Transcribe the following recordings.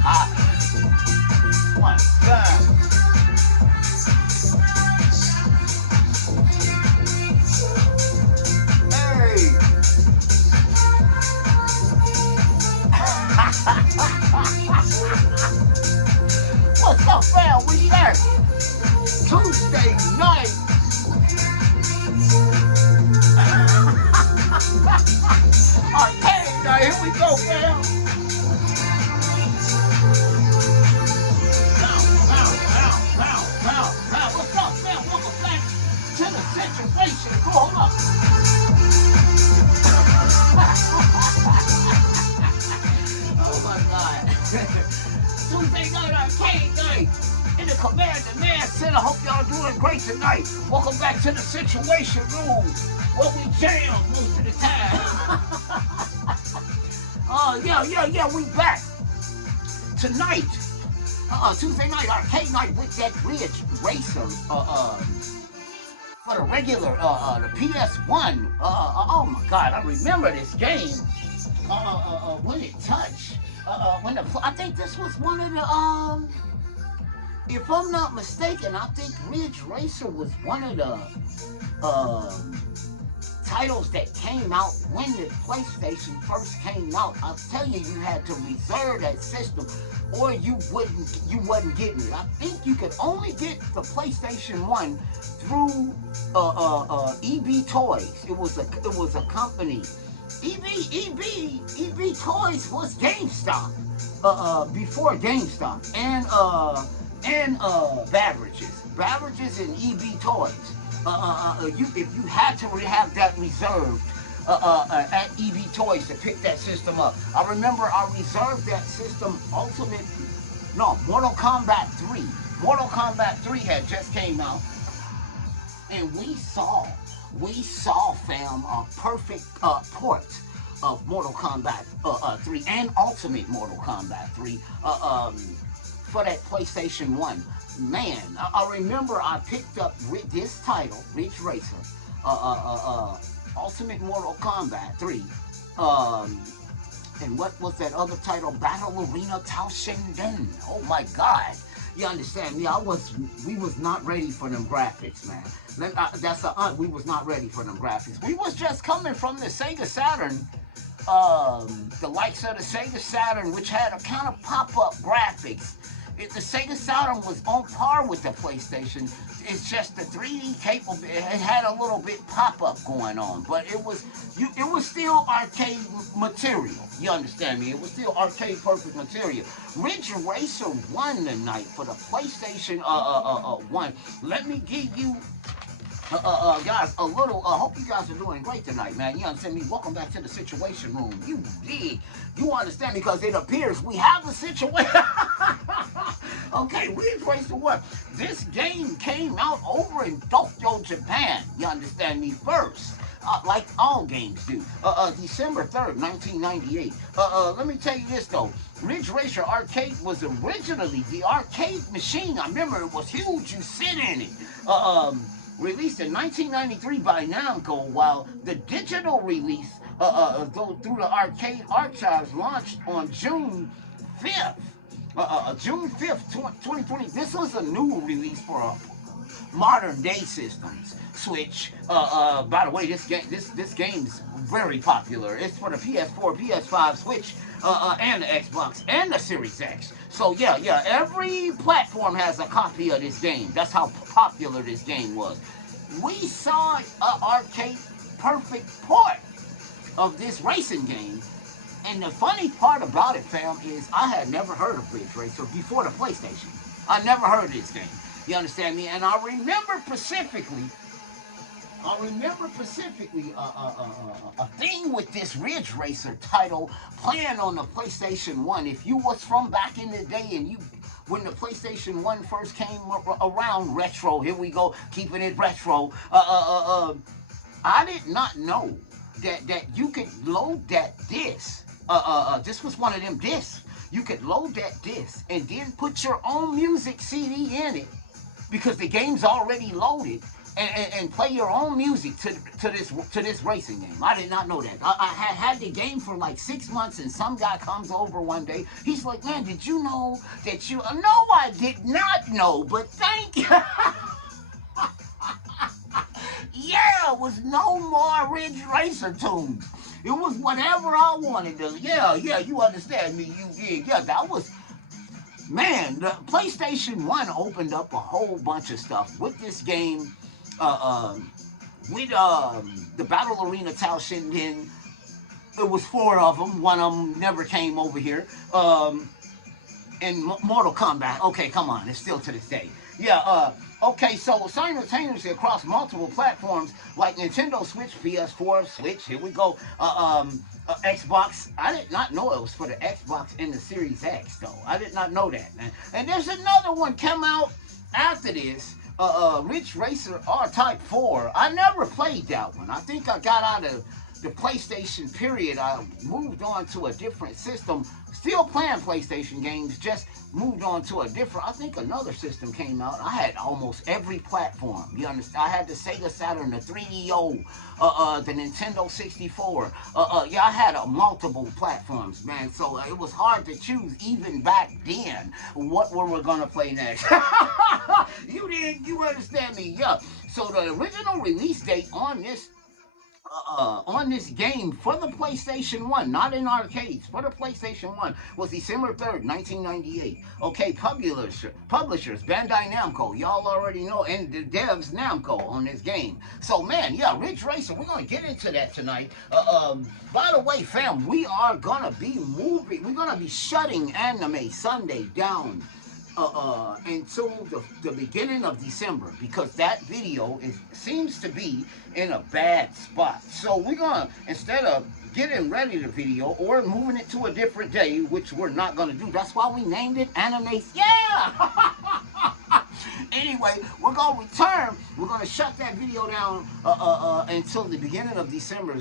One time. Hey. What's up, fam? We there. Tuesday night. Arcade night. Here we go, fam. Now. What's up, fam? Welcome back to the situation. Hold up. Oh my God. Tuesday night arcade night in the Command and Man Center. Hope y'all doing great tonight. Welcome back to the Situation Room where we jam most of the time. Yeah, we back tonight. Tuesday night arcade night with that Rige Racer. For the regular, the PS1. Oh my God, I remember this game. When it touched. I think this was one of the if I'm not mistaken, I think Ridge Racer was one of the titles that came out when the PlayStation first came out. I'll tell you, you had to reserve that system, or you wasn't getting it. I think you could only get the PlayStation 1 through EB Toys. It was a company. EB Toys was GameStop before GameStop, and Beverages and EB Toys. If you had to have that reserved at EB Toys to pick that system up. I remember I reserved that system. Mortal Kombat 3. Mortal Kombat 3 had just came out, and we saw, fam, a perfect port of Mortal Kombat 3 and Ultimate Mortal Kombat 3 for that PlayStation 1. Man, I remember I picked up this title, Ridge Racer, Ultimate Mortal Kombat 3, and what was that other title? Battle Arena Tao Shinden. Oh my God. You understand me? We was not ready for them graphics, man. We was not ready for them graphics. We was just coming from the Sega Saturn, the likes of the Sega Saturn, which had a kind of pop-up graphics. The Sega Saturn was on par with the PlayStation. It's just the 3D capable. It had a little bit pop-up going on, but it was still arcade material. You understand me? It was still arcade perfect material. Ridge Racer won tonight for the PlayStation 1. Let me give you. Guys, a little, hope you guys are doing great tonight, man. You understand me? Welcome back to the Situation Room. You dig? You understand? Because it appears we have a situation. Okay, Ridge Racer 1. This game came out over in Tokyo, Japan. You understand me? First. Like all games do. December 3rd, 1998. Let me tell you this, though. Ridge Racer Arcade was originally the arcade machine. I remember it was huge. You sit in it. Released in 1993 by Namco, while the digital release through the arcade archives launched on June 5th. June 5th, 2020. This was a new release for modern day systems. Switch. By the way, this game is very popular. It's for the PS4, PS5, Switch, and the Xbox and the Series X. So yeah, every platform has a copy of this game. That's how popular this game was. We saw an arcade perfect port of this racing game. And the funny part about it, fam, is I had never heard of Ridge Racer before the PlayStation. I never heard of this game. You understand me? And I remember specifically a thing with this Ridge Racer title playing on the PlayStation 1. If you was from back in the day and when the PlayStation 1 first came around, retro, here we go, keeping it retro, I did not know that you could load that disc. This was one of them discs. You could load that disc and then put your own music CD in it because the game's already loaded. and play your own music to this racing game. I did not know that. I had the game for like 6 months, and some guy comes over one day. He's like, man, did you know that you? No, I did not know, but thank you. Yeah, it was no more Ridge Racer tunes. It was whatever I wanted to. Yeah, you understand me. Yeah, that was. Man, the PlayStation 1 opened up a whole bunch of stuff with this game. With the Battle Arena Tao Shinden. It was 4 of them. One of them never came over here. And Mortal Kombat. Okay, come on. It's still to this day. Yeah, okay, so simultaneously across multiple platforms like Nintendo Switch, PS4, Switch, here we go, Xbox. I did not know it was for the Xbox and the Series X, though. I did not know that, man. And there's another one come out after this, Ridge Racer R-Type 4. I never played that one. I think I got out of the PlayStation period. I moved on to a different system. Still playing PlayStation games, just moved on to a different. I think another system came out. I had almost every platform. You understand? I had the Sega Saturn, the 3DO, the Nintendo 64. Yeah, I had multiple platforms, man. So it was hard to choose even back then what we were gonna play next. You understand me? Yeah. So the original release date on this game for the PlayStation 1, not in arcades, for the PlayStation 1, was December 3rd, 1998. Okay, publishers, Bandai Namco, y'all already know, and the devs Namco on this game. So, man, yeah, Ridge Racer, we're going to get into that tonight. By the way, fam, we're going to be shutting Anime Sunday down until the beginning of December, because that video seems to be in a bad spot. So we're gonna, instead of getting ready the video or moving it to a different day, which we're not gonna do, that's why we named it Anime. Yeah. Anyway, we're gonna return. We're gonna shut that video down until the beginning of December,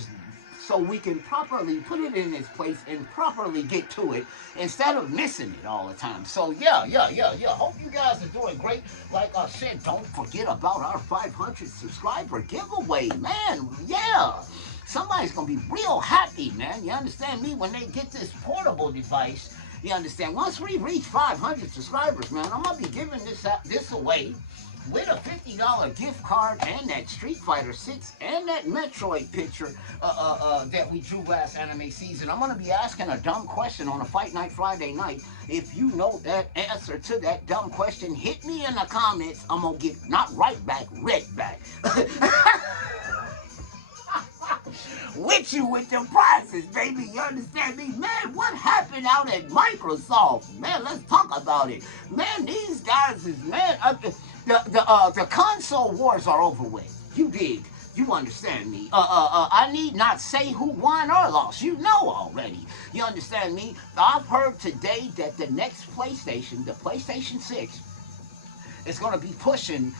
so we can properly put it in its place and properly get to it instead of missing it all the time. So yeah. Hope you guys are doing great. Like I said, don't forget about our 500 subscriber giveaway, man. Yeah. Somebody's gonna be real happy, man. You understand me? When they get this portable device, you understand? Once we reach 500 subscribers, man, I'm gonna be giving this away with a $50 gift card and that Street Fighter 6 and that Metroid picture that we drew last anime season. I'm going to be asking a dumb question on a Fight Night Friday night. If you know that answer to that dumb question, hit me in the comments. I'm going to get, not right back, red back. With you with the prizes, baby. You understand me? Man, what happened out at Microsoft? Man, let's talk about it. Man, these guys is, man, the console wars are over with. You dig? You understand me? I need not say who won or lost. You know already. You understand me? I've heard today that the next PlayStation, the PlayStation 6, is going to be pushing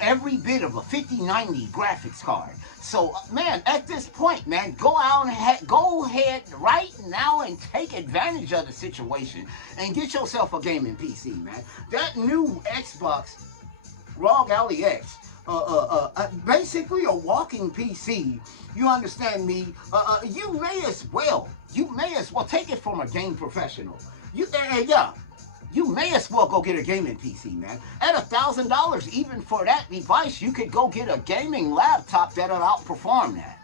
every bit of a 5090 graphics card. So, man, at this point, man, go ahead right now and take advantage of the situation and get yourself a gaming PC, man. That new Xbox ROG Ally X, basically a walking PC. You understand me? You may as well take it from a game professional. You may as well go get a gaming PC, man. At $1,000, even for that device, you could go get a gaming laptop that'll outperform that.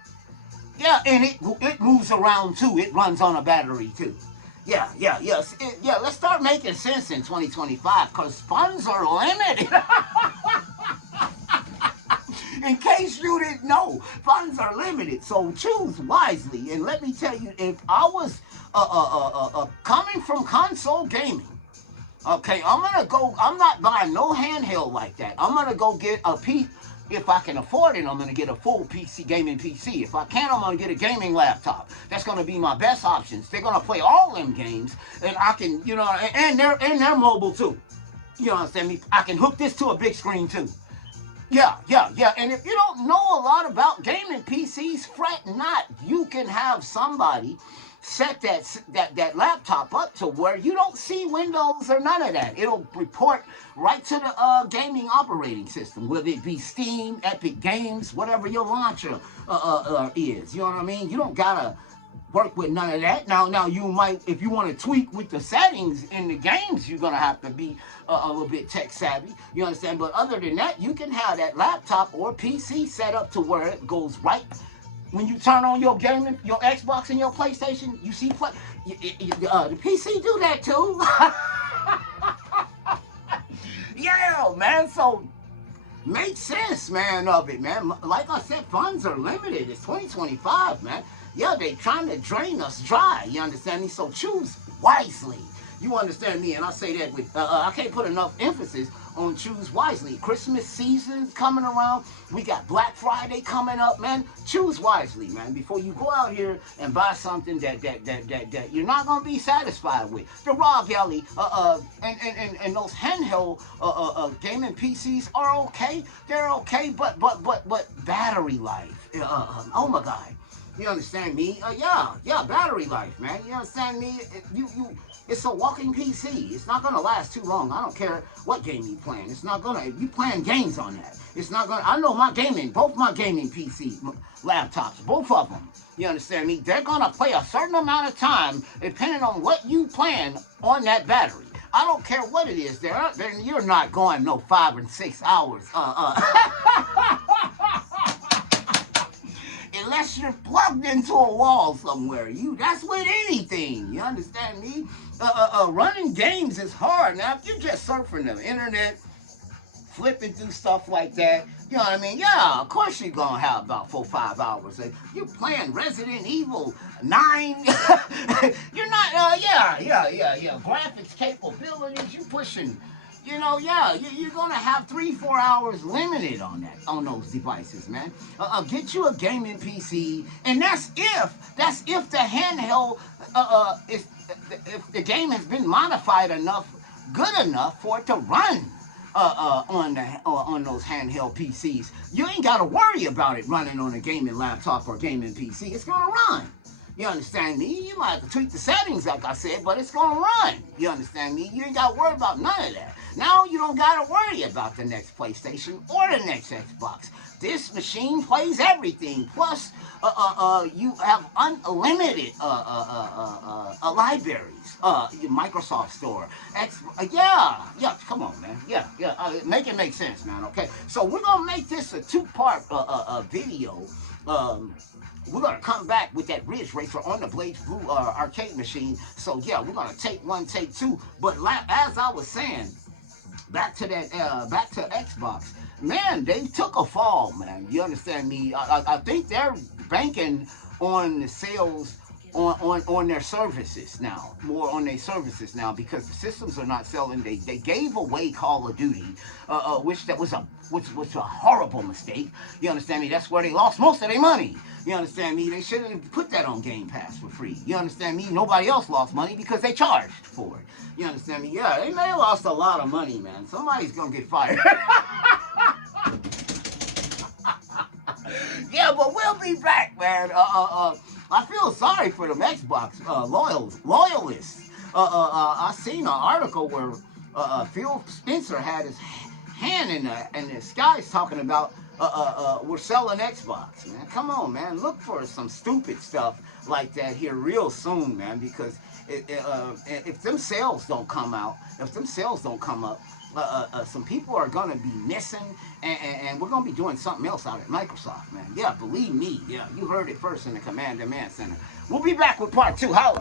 Yeah, and it moves around too. It runs on a battery too. Yeah. Let's start making sense in 2025, because funds are limited. In case you didn't know, funds are limited. So choose wisely. And let me tell you, if I was coming from console gaming, okay, I'm not buying no handheld like that. I'm gonna go get a PC. If I can afford it, I'm gonna get a full PC, gaming PC. If I can't, I'm gonna get a gaming laptop. That's gonna be my best options. They're gonna play all them games, and I can, and they're mobile too. You understand me? I can hook this to a big screen too. Yeah. And if you don't know a lot about gaming PCs, fret not. You can have somebody set that laptop up to where you don't see Windows or none of that. It'll report right to the gaming operating system, whether it be Steam, Epic Games, whatever your launcher is. You know what I mean? You don't gotta work with none of that. Now you might, if you want to tweak with the settings in the games, you're gonna have to be a little bit tech savvy. You understand? But other than that, you can have that laptop or PC set up to where it goes right when you turn on your gaming, your Xbox and your PlayStation. You see the PC do that too. Yeah, man. So make sense, man, of it, man. Like I said, funds are limited. It's 2025, man. Yeah, they trying to drain us dry. You understand me? So choose wisely. You understand me? And I say that with, I can't put enough emphasis on choose wisely. Christmas season's coming around. We got Black Friday coming up, man. Choose wisely, man, before you go out here and buy something that you're not gonna be satisfied with. The raw galley, and those handheld gaming PCs are okay. They're okay, but battery life. Oh my God. You understand me? Yeah, battery life, man. You understand me? It's a walking PC. It's not gonna last too long. I don't care what game you playing. It's not gonna. If you playing games on that, it's not gonna. I know both my gaming PC laptops, both of them. You understand me? They're gonna play a certain amount of time depending on what you plan on that battery. I don't care what it is. You're not going no 5 and 6 hours. Unless you're plugged into a wall somewhere. That's with anything. You understand me? Running games is hard. Now, if you're just surfing the internet, flipping through stuff like that, you know what I mean? Yeah, of course you're going to have about 4 or 5 hours. You're playing Resident Evil 9. You're not, graphics capabilities, you're pushing. You're gonna have 3-4 hours limited on those devices, man. Get you a gaming PC, and that's if the handheld if the game has been modified good enough for it to run on those handheld PCs. You ain't gotta worry about it running on a gaming laptop or gaming PC. It's gonna run. You understand me? You might have to tweak the settings, like I said, but it's gonna run. You understand me? You ain't gotta worry about none of that. Now you don't gotta worry about the next PlayStation or the next Xbox. This machine plays everything. Plus, you have unlimited libraries. Your Microsoft Store. Come on, man. Make it make sense, man. Okay. So we're gonna make this a 2-part video. We're going to come back with that Ridge Racer on the Blades Blue arcade machine. So, yeah, we're going to take 1, take 2. But as I was saying, back to Xbox, man, they took a fall, man. You understand me? I think they're banking on the sales on their services now, more on their services now, because the systems are not selling. They gave away Call of Duty, which was a horrible mistake. You understand me? That's where they lost most of their money. You understand me? They shouldn't have put that on Game Pass for free. You understand me? Nobody else lost money because they charged for it. You understand me? Yeah, they may have lost a lot of money, man. Somebody's gonna get fired. Yeah, but we'll be back, man. I feel sorry for them Xbox loyalists. I seen an article where Phil Spencer had his hand in the skies talking about we're selling Xbox, man. Come on, man. Look for some stupid stuff like that here real soon, man, because if them sales don't come up, some people are going to be missing, and we're going to be doing something else out at Microsoft, man. Yeah, believe me. Yeah, you heard it first in the Command Demand Center. We'll be back with part 2. Holla.